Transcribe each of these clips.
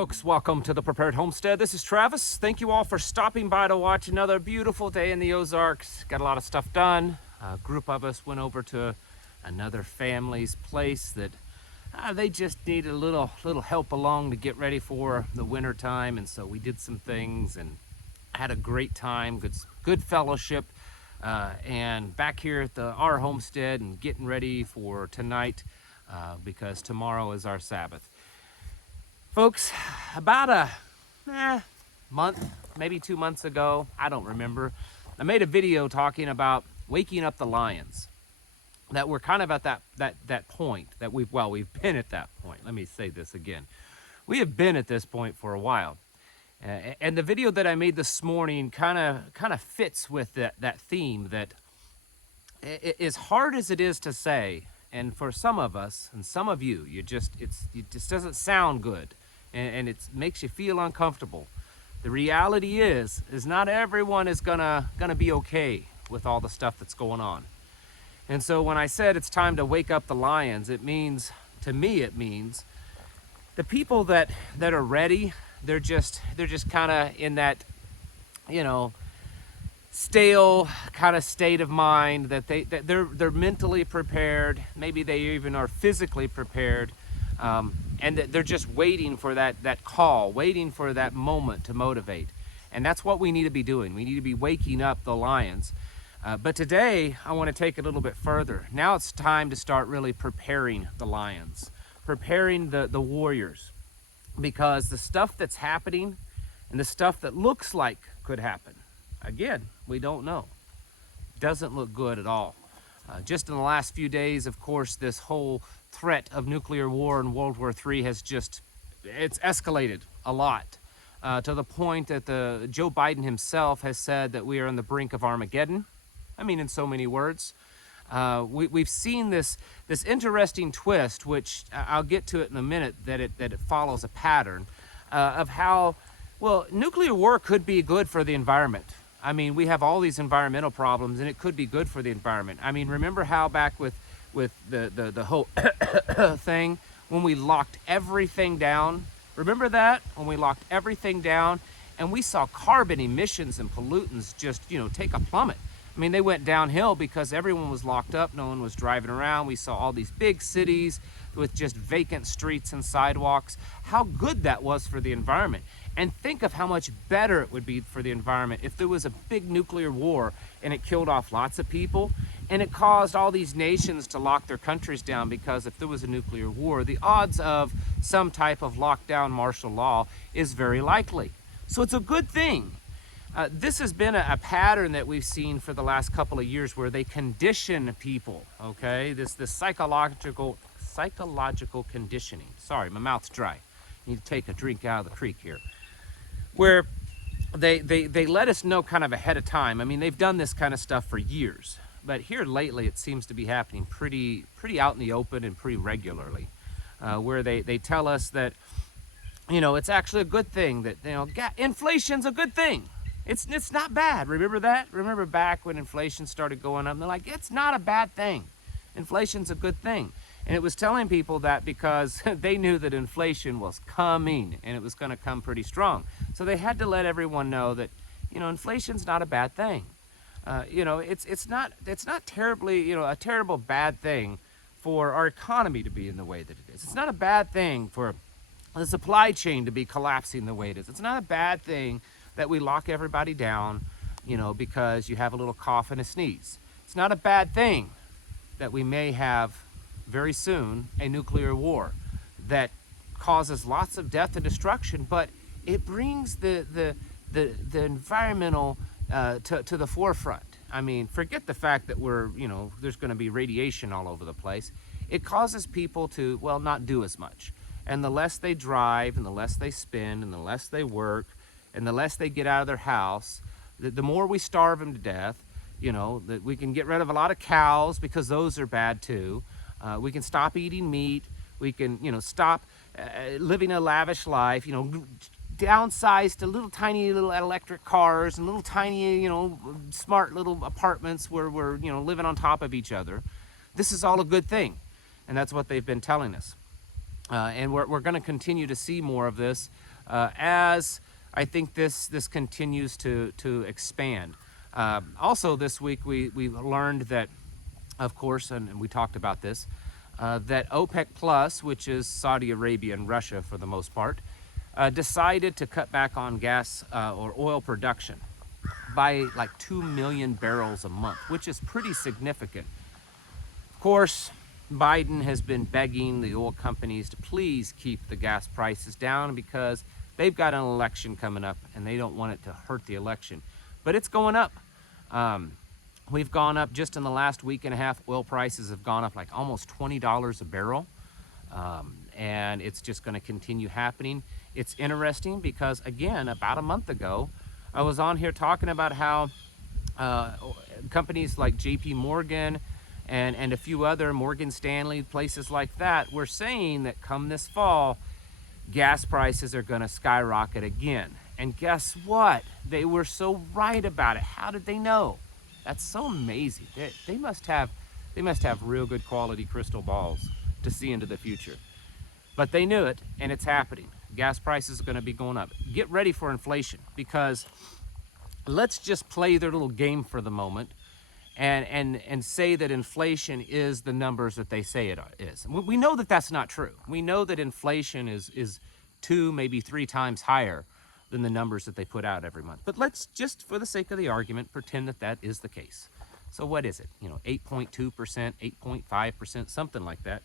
Folks, welcome to the Prepared Homestead. This is Travis. Thank you all for stopping by to watch another beautiful day in the Ozarks. Got a lot of stuff done. A group of us went over to another family's place that they just needed a little help along to get ready for the winter time, and so we did some things and had a great time, good fellowship, and back here at our homestead and getting ready for tonight because tomorrow is our Sabbath. Folks, about a month, maybe 2 months ago, I don't remember, I made a video talking about waking up the lions. That we're kind of at that point that we've been at that point. Let me say this again. We have been at this point for a while. And the video that I made this morning kind of fits with that theme, that as hard as it is to say, and for some of us and some of you, it just doesn't sound good, and it makes you feel uncomfortable. The reality is not everyone is gonna be okay with all the stuff that's going on. And so when I said it's time to wake up the lions, it means the people that are ready, they're just kind of in that, stale kind of state of mind that they're mentally prepared, maybe they even are physically prepared, and that they're just waiting for that call, waiting for that moment to motivate. And that's what we need to be doing. We need to be waking up the lions. But today I want to take it a little bit further. Now it's time to start really preparing the lions, preparing the warriors, because the stuff that's happening and the stuff that looks like could happen, again, we don't know. Doesn't look good at all. Just in the last few days, of course, this whole threat of nuclear war in World War III it's escalated a lot, to the point that Joe Biden himself has said that we are on the brink of Armageddon. I mean, in so many words. We've seen this interesting twist, which I'll get to it in a minute, that it follows a pattern of how, well, nuclear war could be good for the environment. I mean, we have all these environmental problems, and it could be good for the environment. I mean, remember how back with the whole thing, when we locked everything down? Remember that? When we locked everything down, and we saw carbon emissions and pollutants just, take a plummet. I mean, they went downhill because everyone was locked up. No one was driving around. We saw all these big cities with just vacant streets and sidewalks. How good that was for the environment. And think of how much better it would be for the environment if there was a big nuclear war and it killed off lots of people and it caused all these nations to lock their countries down, because if there was a nuclear war, the odds of some type of lockdown martial law is very likely. So it's a good thing. This has been a pattern that we've seen for the last couple of years, where they condition people, okay? This psychological conditioning. Sorry, my mouth's dry. I need to take a drink out of the creek here. Where they let us know kind of ahead of time. I mean, they've done this kind of stuff for years, but here lately it seems to be happening pretty out in the open and pretty regularly, where they tell us that, it's actually a good thing, that, inflation's a good thing. It's not bad. Remember that? Remember back when inflation started going up? They're like, it's not a bad thing. Inflation's a good thing. And it was telling people that because they knew that inflation was coming, and it was going to come pretty strong. So they had to let everyone know that, inflation's not a bad thing. It's not terribly, a terrible bad thing for our economy to be in the way that it is. It's not a bad thing for the supply chain to be collapsing the way it is. It's not a bad thing that we lock everybody down, because you have a little cough and a sneeze. It's not a bad thing that we may have very soon a nuclear war that causes lots of death and destruction, but it brings the environmental to the forefront. I mean, forget the fact that there's going to be radiation all over the place. It causes people to, not do as much. And the less they drive, and the less they spend, and the less they work, and the less they get out of their house, the more we starve them to death. That we can get rid of a lot of cows, because those are bad too. We can stop eating meat. We can, stop living a lavish life, downsize to tiny electric cars and little tiny, smart little apartments where we're, living on top of each other. This is all a good thing. And that's what they've been telling us. And we're going to continue to see more of this as I think this continues to expand. Also this week we learned that, of course, and we talked about this, that OPEC Plus, which is Saudi Arabia and Russia for the most part, decided to cut back on gas or oil production by like 2 million barrels a month, which is pretty significant. Of course, Biden has been begging the oil companies to please keep the gas prices down because they've got an election coming up and they don't want it to hurt the election. But it's going up. We've gone up just in the last week and a half. Oil prices have gone up like almost $20 a barrel. And it's just going to continue happening. It's interesting because, again, about a month ago, I was on here talking about how companies like JP Morgan and a few other, Morgan Stanley, places like that, were saying that come this fall, gas prices are going to skyrocket again. And guess what? They were so right about it. How did they know? That's so amazing. They must have real good quality crystal balls to see into the future. But they knew it, and it's happening. Gas prices are going to be going up. Get ready for inflation, because let's just play their little game for the moment and say that inflation is the numbers that they say it is. We know that that's not true. We know that inflation is 2, maybe 3 times higher than the numbers that they put out every month. But let's just, for the sake of the argument, pretend that that is the case. So what is it? 8.2%, 8.5%, something like that.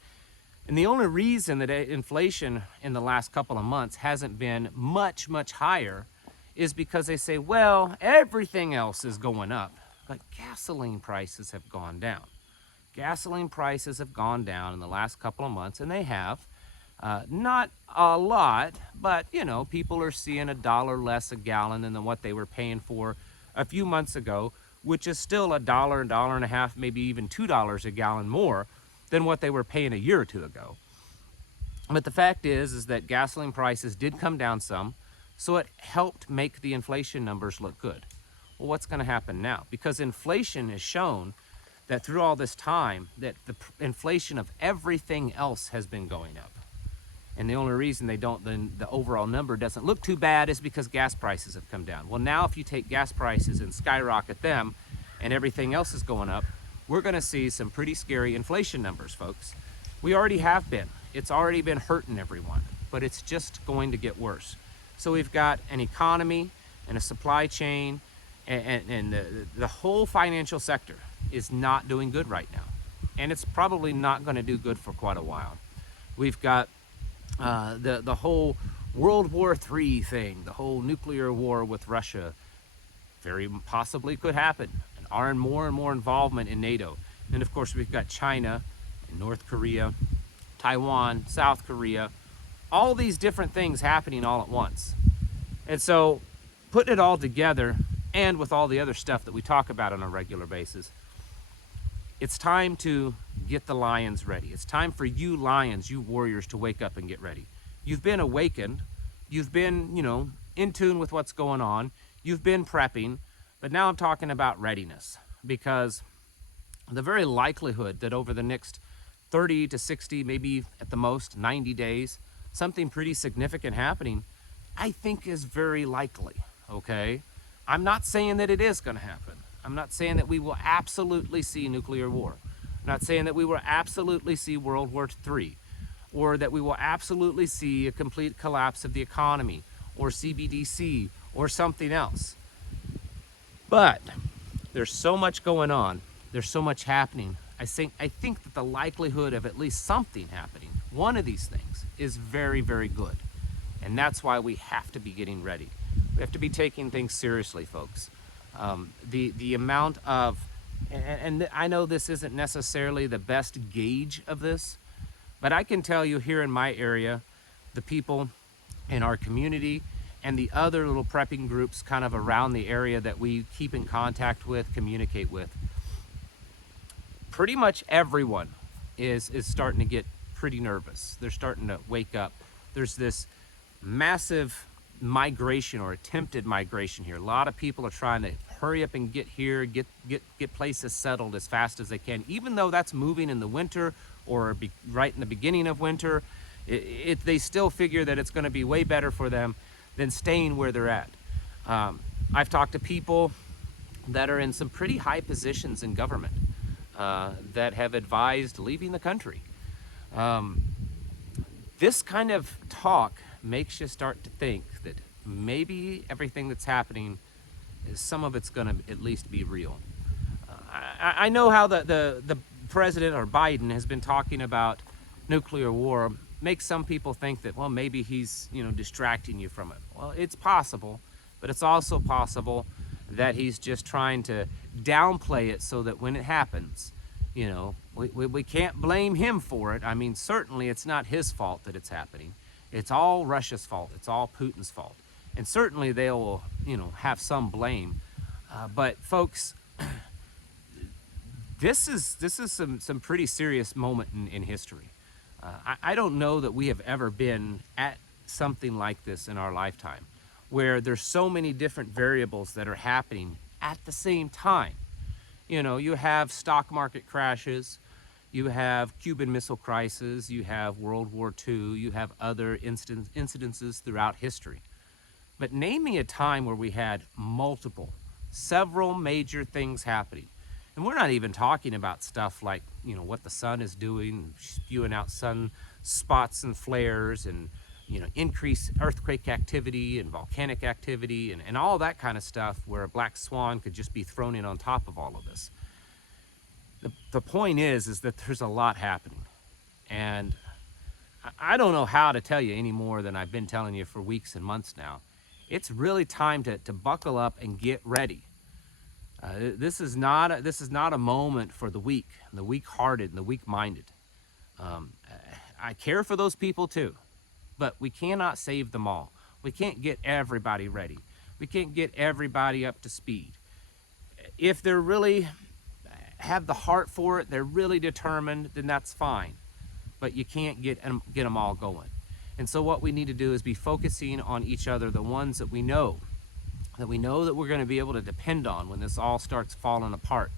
And the only reason that inflation in the last couple of months hasn't been much, much higher is because they say, well, everything else is going up, but gasoline prices have gone down. Gasoline prices have gone down in the last couple of months, and they have. Not a lot, but, people are seeing $1 less a gallon than what they were paying for a few months ago, which is still $1, $1.50, maybe even $2 a gallon more than what they were paying a year or two ago. But the fact is that gasoline prices did come down some, so it helped make the inflation numbers look good. Well, what's going to happen now? Because inflation has shown that through all this time that the inflation of everything else has been going up. And the only reason the overall number doesn't look too bad is because gas prices have come down. Well, now if you take gas prices and skyrocket them and everything else is going up, we're going to see some pretty scary inflation numbers, folks. We already have been. It's already been hurting everyone, but it's just going to get worse. So we've got an economy and a supply chain, and the whole financial sector is not doing good right now. And it's probably not going to do good for quite a while. We've got the whole World War III thing, the whole nuclear war with Russia, very possibly could happen. And more involvement in NATO. And of course, we've got China, North Korea, Taiwan, South Korea, all these different things happening all at once. And so, putting it all together, and with all the other stuff that we talk about on a regular basis, it's time to get the lions ready. It's time for you lions, you warriors, to wake up and get ready. You've been awakened. You've been, in tune with what's going on. You've been prepping. But now I'm talking about readiness, because the very likelihood that over the next 30 to 60, maybe at the most 90 days, something pretty significant happening, I think is very likely, okay? I'm not saying that it is going to happen. I'm not saying that we will absolutely see nuclear war. I'm not saying that we will absolutely see World War III, or that we will absolutely see a complete collapse of the economy, or CBDC, or something else. But there's so much going on. There's so much happening. I think that the likelihood of at least something happening, one of these things, is very, very good. And that's why we have to be getting ready. We have to be taking things seriously, folks. The amount of, and I know this isn't necessarily the best gauge of this, but I can tell you here in my area, the people in our community and the other little prepping groups kind of around the area that we keep in contact with, communicate with, pretty much everyone is starting to get pretty nervous. They're starting to wake up. There's this massive migration, or attempted migration here. A lot of people are trying to hurry up and get here, get places settled as fast as they can, even though that's moving in the winter or right in the beginning of winter. They still figure that it's going to be way better for them than staying where they're at. I've talked to people that are in some pretty high positions in government that have advised leaving the country. This kind of talk makes you start to think that maybe everything that's happening is some of it's going to at least be real. I know how the president or Biden has been talking about nuclear war makes some people think that, well, maybe he's, distracting you from it. Well, it's possible, but it's also possible that he's just trying to downplay it so that when it happens, we can't blame him for it. I mean, certainly it's not his fault that it's happening. It's all Russia's fault. It's all Putin's fault. And certainly they'll, have some blame. But folks, this is some pretty serious moment in history. I don't know that we have ever been at something like this in our lifetime, where there's so many different variables that are happening at the same time. You have stock market crashes, you have Cuban Missile Crisis, you have World War II, you have other incidences throughout history. But name me a time where we had several major things happening. And we're not even talking about stuff like, what the sun is doing, spewing out sun spots and flares and, increased earthquake activity and volcanic activity and all that kind of stuff where a black swan could just be thrown in on top of all of this. The point is that there's a lot happening. And I don't know how to tell you any more than I've been telling you for weeks and months now. It's really time to buckle up and get ready. This is not a moment for the weak-hearted, and the weak-minded. I care for those people too, but we cannot save them all. We can't get everybody ready. We can't get everybody up to speed. If they're really have the heart for it, they're really determined, then that's fine. But you can't get them all going. And so what we need to do is be focusing on each other, the ones that we know that we're going to be able to depend on when this all starts falling apart.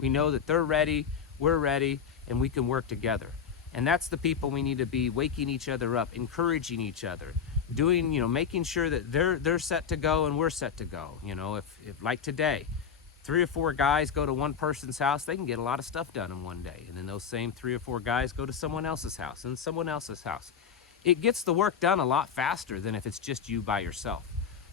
We know that they're ready, we're ready, and we can work together. And that's the people we need to be waking each other up, encouraging each other, doing, making sure that they're set to go and we're set to go. If like today, 3 or 4 guys go to one person's house, they can get a lot of stuff done in one day. And then those same 3 or 4 guys go to someone else's house and someone else's house. It gets the work done a lot faster than if it's just you by yourself.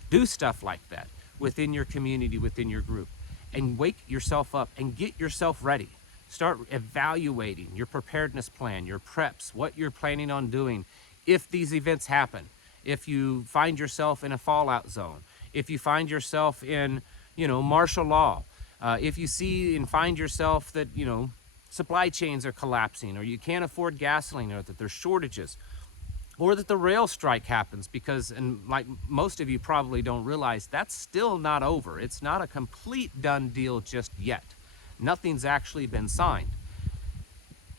Do stuff like that within your community, within your group, and wake yourself up and get yourself ready. Start evaluating your preparedness plan, your preps, what you're planning on doing if these events happen. If you find yourself in a fallout zone, if you find yourself in, martial law, if you see and find yourself that, supply chains are collapsing, or you can't afford gasoline, or that there's shortages, or that the rail strike happens, because, and like most of you probably don't realize, that's still not over. It's not a complete done deal just yet. Nothing's actually been signed.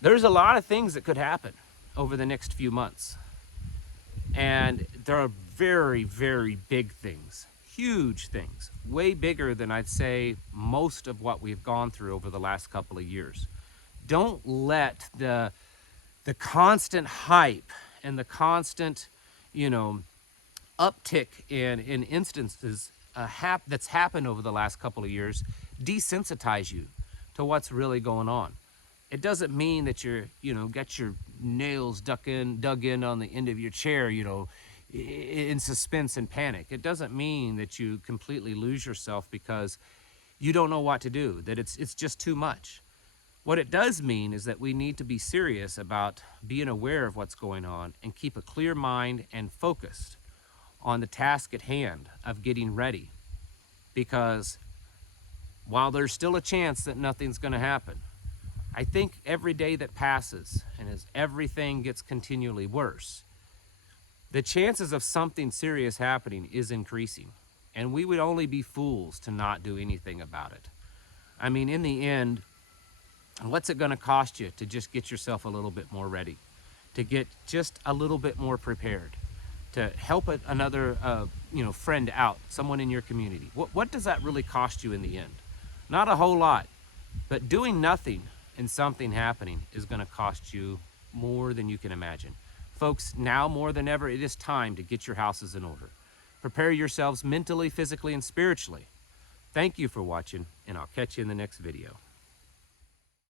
There's a lot of things that could happen over the next few months. And there are very, very big things, huge things, way bigger than I'd say most of what we've gone through over the last couple of years. Don't let the constant hype and the constant, uptick in instances that's happened over the last couple of years desensitize you to what's really going on. It doesn't mean that you're, got your nails dug in on the end of your chair, in suspense and panic. It doesn't mean that you completely lose yourself because you don't know what to do, that it's just too much. What it does mean is that we need to be serious about being aware of what's going on and keep a clear mind and focused on the task at hand of getting ready. Because while there's still a chance that nothing's going to happen, I think every day that passes and as everything gets continually worse, the chances of something serious happening is increasing. And we would only be fools to not do anything about it. I mean, in the end, what's it going to cost you to just get yourself a little bit more ready, to get just a little bit more prepared, to help another friend out, someone in your community? What does that really cost you in the end? Not a whole lot, but doing nothing and something happening is going to cost you more than you can imagine. Folks, now more than ever, it is time to get your houses in order. Prepare yourselves mentally, physically, and spiritually. Thank you for watching, and I'll catch you in the next video.